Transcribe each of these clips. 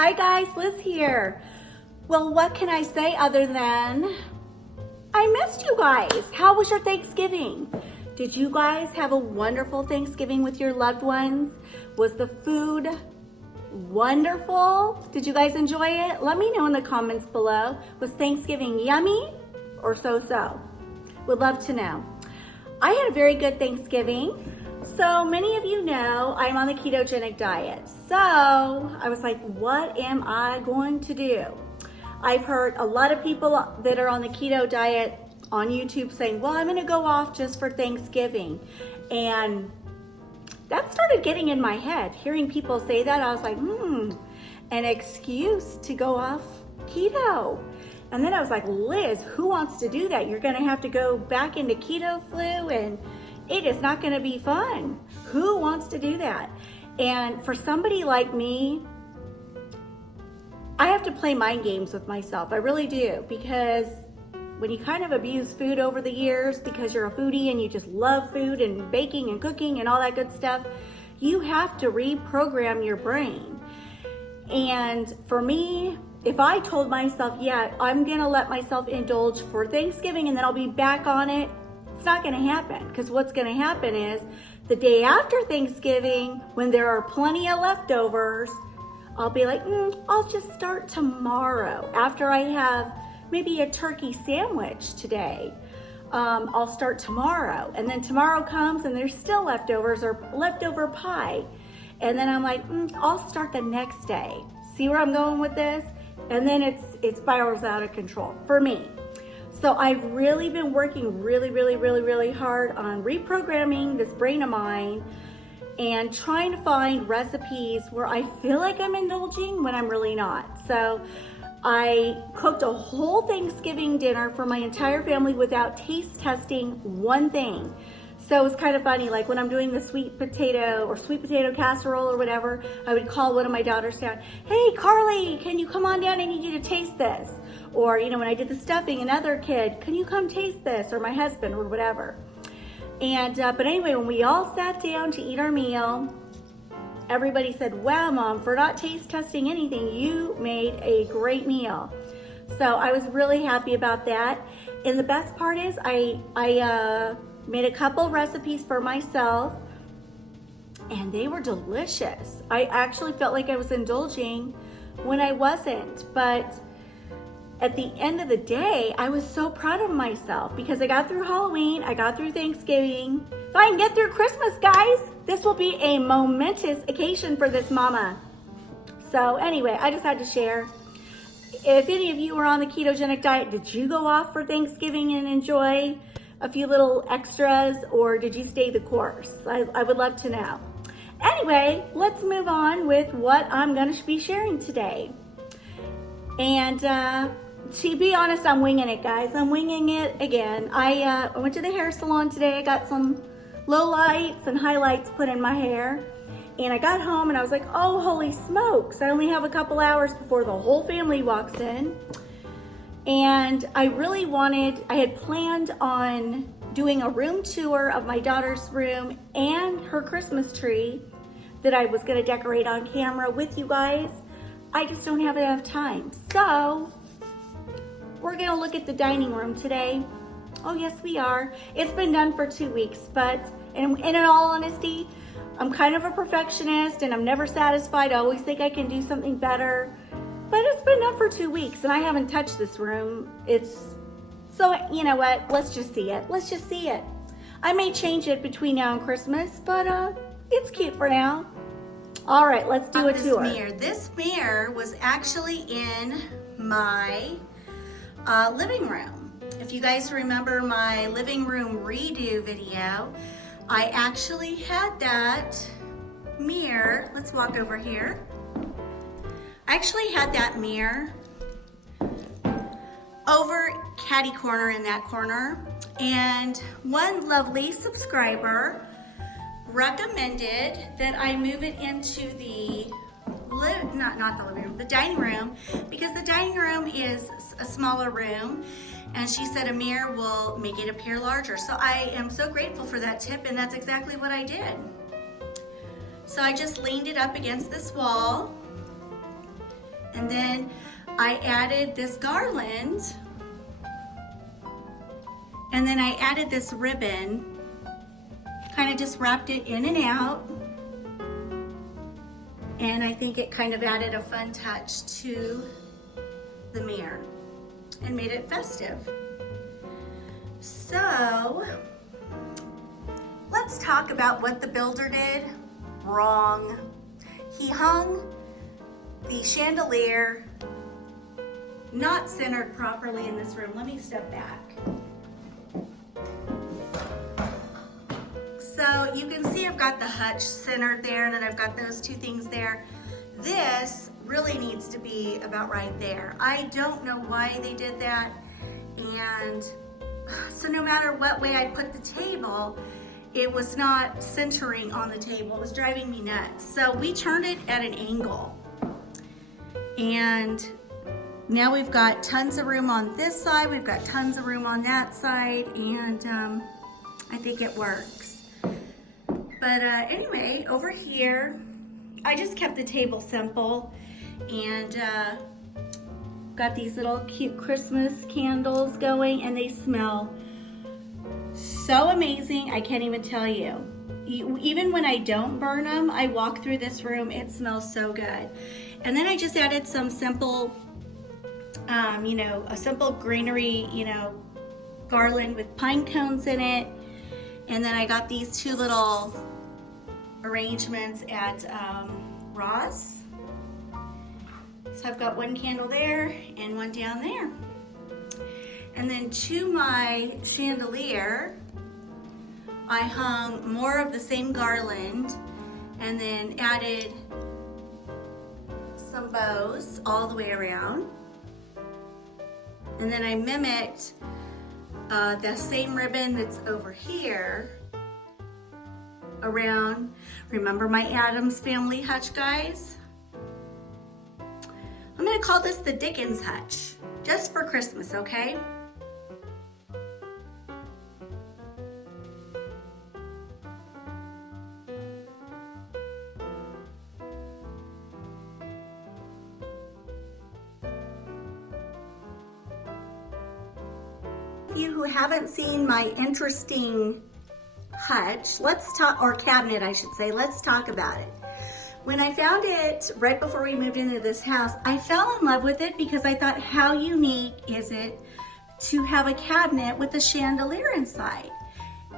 Hi guys, Liz here. Well, what can I say other than I missed you guys. How was your Thanksgiving? Did you guys have a wonderful Thanksgiving with your loved ones? Was the food wonderful? Did you guys enjoy it? Let me know in the comments below. Was Thanksgiving yummy or so-so? Would love to know. I had a very good Thanksgiving. So many of you know I'm on the ketogenic diet. So I was like, what am I going to do? I've heard a lot of people that are on the keto diet on YouTube saying, well, I'm gonna go off just for Thanksgiving. And that started getting in my head. Hearing people say that, I was like, an excuse to go off keto. And then I was like, Liz, who wants to do that? You're gonna have to go back into keto flu and it is not gonna be fun. Who wants to do that? And for somebody like me, I have to play mind games with myself. I really do, because when you kind of abuse food over the years because you're a foodie and you just love food and baking and cooking and all that good stuff, you have to reprogram your brain. And for me, if I told myself, yeah, I'm gonna let myself indulge for Thanksgiving and then I'll be back on it, it's not gonna happen, because what's gonna happen is the day after Thanksgiving, when there are plenty of leftovers, I'll be like, I'll just start tomorrow. After I have maybe a turkey sandwich today, I'll start tomorrow. And then tomorrow comes and there's still leftovers or leftover pie. And then I'm like, I'll start the next day. See where I'm going with this? And then it spirals out of control for me. So I've really been working really hard on reprogramming this brain of mine and trying to find recipes where I feel like I'm indulging when I'm really not. So I cooked a whole Thanksgiving dinner for my entire family without taste testing one thing. So it's kind of funny, like when I'm doing the sweet potato casserole or whatever, I would call one of my daughters down, hey Carly, can you come on down? I need you to taste this. Or, when I did the stuffing, another kid, can you come taste this? Or my husband or whatever. And, but anyway, when we all sat down to eat our meal, everybody said, wow, Mom, for not taste testing anything, you made a great meal. So I was really happy about that. And the best part is I made a couple recipes for myself and they were delicious. I actually felt like I was indulging when I wasn't, but at the end of the day, I was so proud of myself because I got through Halloween, I got through Thanksgiving. If I can get through Christmas, guys, this will be a momentous occasion for this mama. So anyway, I just had to share. If any of you were on the ketogenic diet, did you go off for Thanksgiving and enjoy a few little extras, or did you stay the course? I would love to know. Anyway, let's move on with what I'm gonna be sharing today. And to be honest, I'm winging it, guys. I'm winging it again. I went to the hair salon today. I got some lowlights and highlights put in my hair. And I got home and I was like, oh, holy smokes. I only have a couple hours before the whole family walks in. And I had planned on doing a room tour of my daughter's room and her Christmas tree that I was gonna decorate on camera with you guys. I just don't have enough time. So we're gonna look at the dining room today. Oh yes, we are. It's been done for 2 weeks, but in all honesty, I'm kind of a perfectionist and I'm never satisfied. I always think I can do something better, but it's been done for 2 weeks and I haven't touched this room. So you know what? Let's just see it. Let's just see it. I may change it between now and Christmas, but it's cute for now. All right, let's do a tour. This mirror was actually in my living room. If you guys remember my living room redo video, I actually had that mirror. Let's walk over here. I actually had that mirror over catty corner in that corner. And one lovely subscriber recommended that I move it into the the dining room, because the dining room is a smaller room, and she said a mirror will make it appear larger. So I am so grateful for that tip, and that's exactly what I did. So I just leaned it up against this wall, And then I added this garland, and then I added this ribbon, kind of just wrapped it in and out. And I think it kind of added a fun touch to the mirror and made it festive. So let's talk about what the builder did wrong. He hung the chandelier not centered properly in this room. Let me step back. So you can see I've got the hutch centered there, and then I've got those two things there. This really needs to be about right there. I don't know why they did that. And so no matter what way I put the table, it was not centering on the table. It was driving me nuts. So we turned it at an angle. And now we've got tons of room on this side. We've got tons of room on that side. And I think it works. But anyway, over here, I just kept the table simple and got these little cute Christmas candles going, and they smell so amazing. I can't even tell you. Even when I don't burn them, I walk through this room, it smells so good. And then I just added some simple, a simple greenery, garland with pine cones in it. And then I got these two little arrangements at Ross. So I've got one candle there and one down there. And then to my chandelier, I hung more of the same garland and then added some bows all the way around. And then I mimicked the same ribbon that's over here around. Remember my Addams Family hutch, guys? I'm gonna call this the Dickens hutch, just for Christmas, okay? You who haven't seen my interesting hutch, or cabinet I should say, let's talk about it. When I found it right before we moved into this house, I fell in love with it because I thought, how unique is it to have a cabinet with a chandelier inside?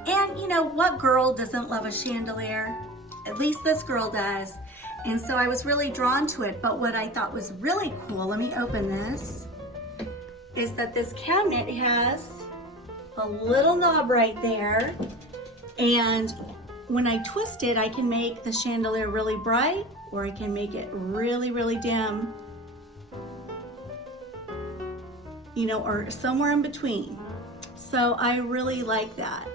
And what girl doesn't love a chandelier? At least this girl does. And so I was really drawn to it. But what I thought was really cool, let me open this, is that this cabinet has a little knob right there, and when I twist it, I can make the chandelier really bright, or I can make it really, really dim, or somewhere in between. So I really like that.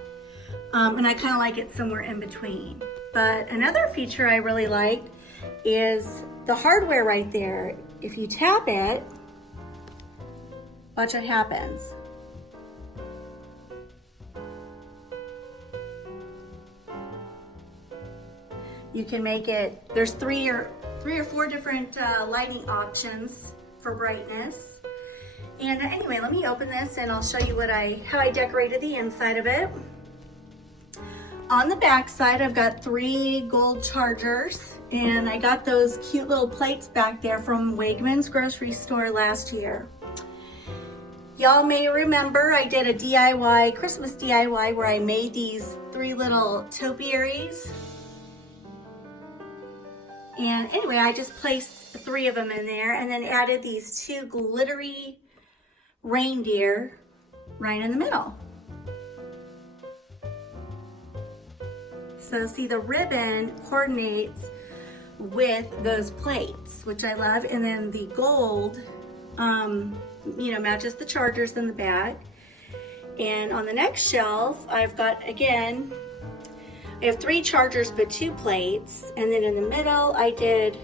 And I kind of like it somewhere in between. But another feature I really liked is the hardware right there. If you tap it, watch what happens. You can make it, there's three or four different lighting options for brightness. And anyway, let me open this and I'll show you how I decorated the inside of it. On the back side, I've got 3 gold chargers, and I got those cute little plates back there from Wegmans grocery store last year. Y'all may remember I did a DIY, Christmas DIY, where I made these 3 little topiaries. And anyway, I just placed 3 of them in there and then added these 2 glittery reindeer right in the middle. So see, the ribbon coordinates with those plates, which I love. And then the gold, matches the chargers in the back. And on the next shelf, I've got, again, I have 3 chargers but 2 plates, and then in the middle I did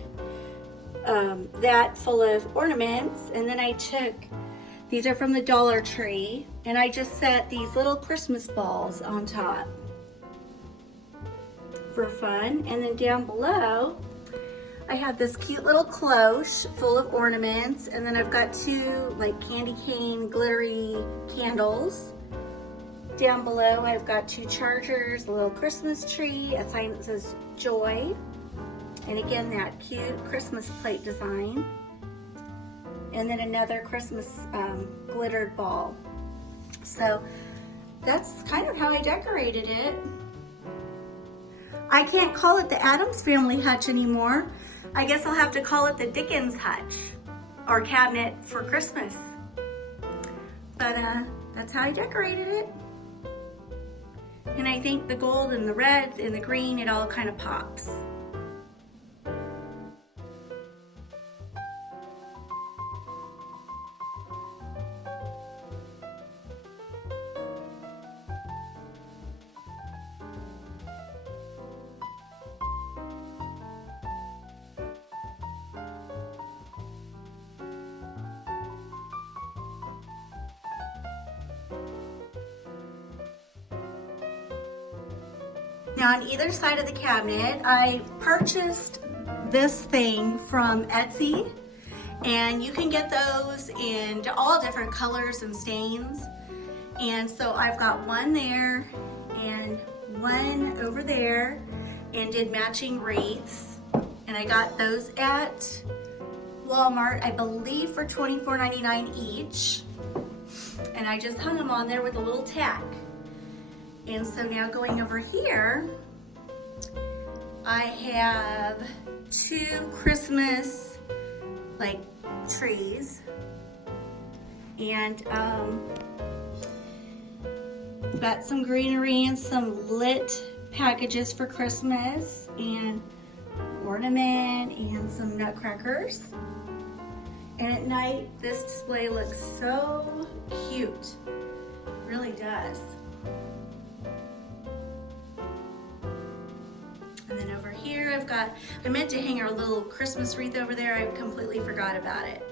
that full of ornaments, and then I took, these are from the Dollar Tree, and I just set these little Christmas balls on top for fun. And then down below I have this cute little cloche full of ornaments, and then I've got 2 like candy cane glittery candles. Down below I've got 2 chargers, a little Christmas tree, a sign that says joy, and again that cute Christmas plate design, and then another Christmas glittered ball. So that's kind of how I decorated it. I can't call it the Addams Family hutch anymore. I guess I'll have to call it the Dickens hutch or cabinet for Christmas. But that's how I decorated it. And I think the gold and the red and the green, it all kind of pops. Now on either side of the cabinet, I purchased this thing from Etsy, and you can get those in all different colors and stains. And so I've got one there and one over there, and did matching wreaths. And I got those at Walmart, I believe for $24.99 each. And I just hung them on there with a little tack. And so now going over here, I have 2 Christmas like trees, and got some greenery and some lit packages for Christmas, and ornament and some nutcrackers. And at night, this display looks so cute. It really does. And then over here I meant to hang our little Christmas wreath over there. I completely forgot about it.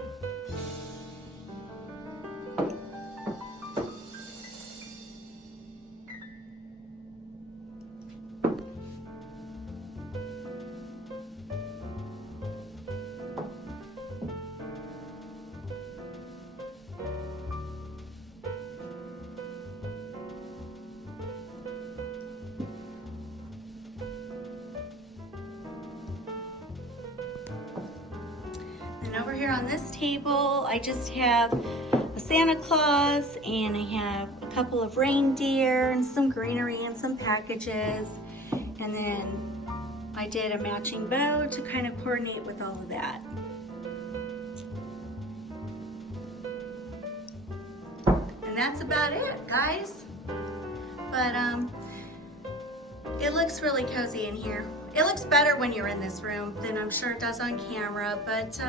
And over here on this table, I just have a Santa Claus, and I have a couple of reindeer and some greenery and some packages. And then I did a matching bow to kind of coordinate with all of that. And that's about it, guys. But it looks really cozy in here. It looks better when you're in this room than I'm sure it does on camera, but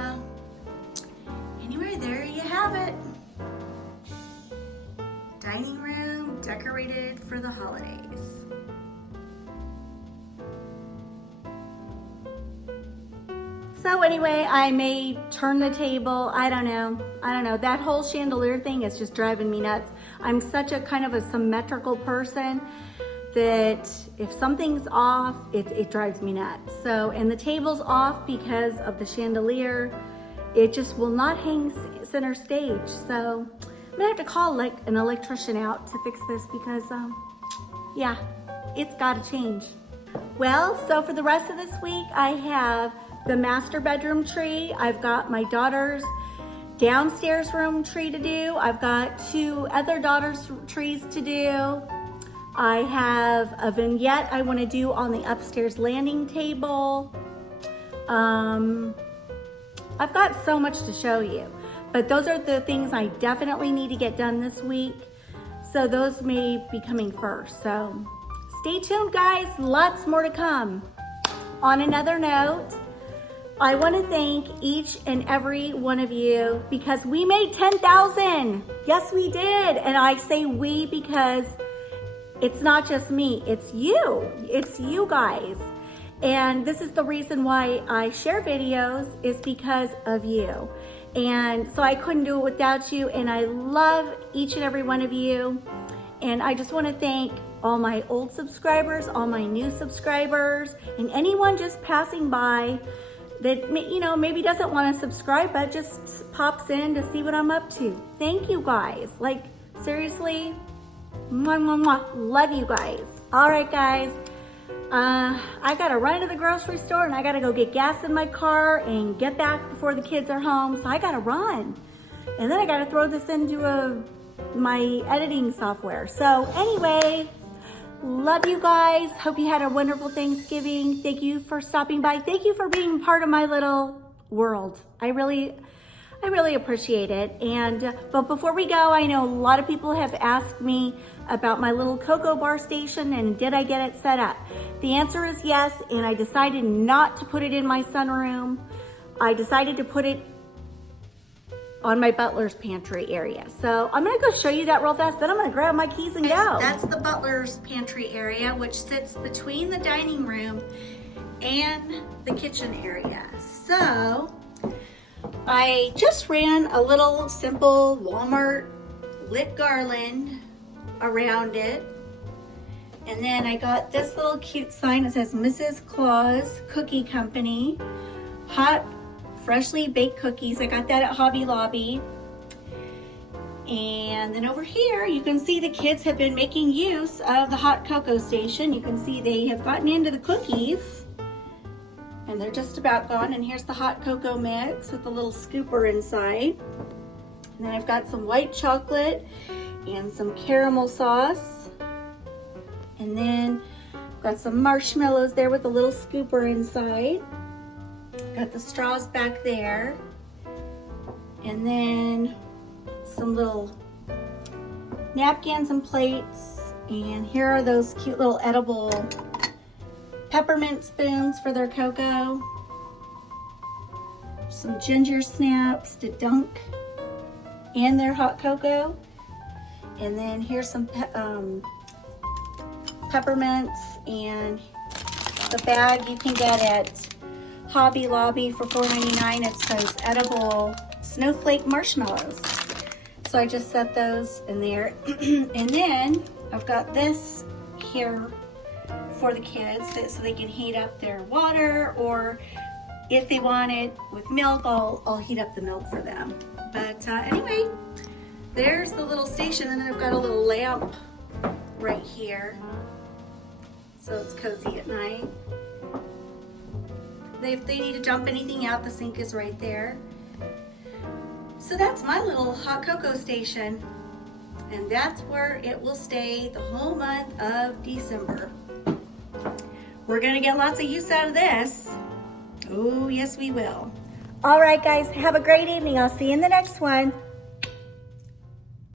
anyway, there you have it. Dining room decorated for the holidays. So anyway, I may turn the table. I don't know. That whole chandelier thing is just driving me nuts. I'm such a kind of a symmetrical person that if something's off, it drives me nuts. So, and the table's off because of the chandelier. It just will not hang center stage. So I'm gonna have to call like an electrician out to fix this because yeah, it's gotta change. Well, so for the rest of this week, I have the master bedroom tree. I've got my daughter's downstairs room tree to do. I've got 2 other daughters' trees to do. I have a vignette I want to do on the upstairs landing table. I've got so much to show you, but those are the things I definitely need to get done this week. So those may be coming first. So stay tuned, guys. Lots more to come. On another note, I want to thank each and every one of you because we made 10,000. Yes, we did. And I say we because it's not just me, it's you. It's you guys. And this is the reason why I share videos is because of you. And so I couldn't do it without you. And I love each and every one of you. And I just want to thank all my old subscribers, all my new subscribers, and anyone just passing by that, you know, maybe doesn't want to subscribe, but just pops in to see what I'm up to. Thank you guys. Like, seriously, mwah, mwah, mwah. Love you guys. All right, guys. I gotta run to the grocery store and I gotta go get gas in my car and get back before the kids are home. So I gotta run. And then I gotta throw this into my editing software. So anyway, love you guys. Hope you had a wonderful Thanksgiving. Thank you for stopping by. Thank you for being part of my little world. I really appreciate it. And but before we go, I know a lot of people have asked me about my little cocoa bar station and did I get it set up? The answer is yes, and I decided not to put it in my sunroom. I decided to put it on my butler's pantry area. So I'm gonna go show you that real fast, then I'm gonna grab my keys and go. That's the butler's pantry area, which sits between the dining room and the kitchen area. So I just ran a little simple Walmart lit garland around it. And then I got this little cute sign that says Mrs. Claus Cookie Company. Hot, freshly baked cookies. I got that at Hobby Lobby. And then over here, you can see the kids have been making use of the hot cocoa station. You can see they have gotten into the cookies. And they're just about gone. And here's the hot cocoa mix with the little scooper inside. And then I've got some white chocolate and some caramel sauce. And then I've got some marshmallows there with a little scooper inside. Got the straws back there. And then some little napkins and plates. And here are those cute little edible peppermint spoons for their cocoa. Some ginger snaps to dunk in their hot cocoa. And then here's some peppermints, and the bag you can get at Hobby Lobby for $4.99. It's those edible snowflake marshmallows. So I just set those in there. And then I've got this here for the kids so they can heat up their water, or if they want it with milk, I'll heat up the milk for them. But anyway, there's the little station, and then I've got a little lamp right here, so it's cozy at night. If they need to dump anything out, the sink is right there. So that's my little hot cocoa station, and that's where it will stay the whole month of December. We're gonna get lots of use out of this. Oh, yes we will. All right, guys, have a great evening. I'll see you in the next one.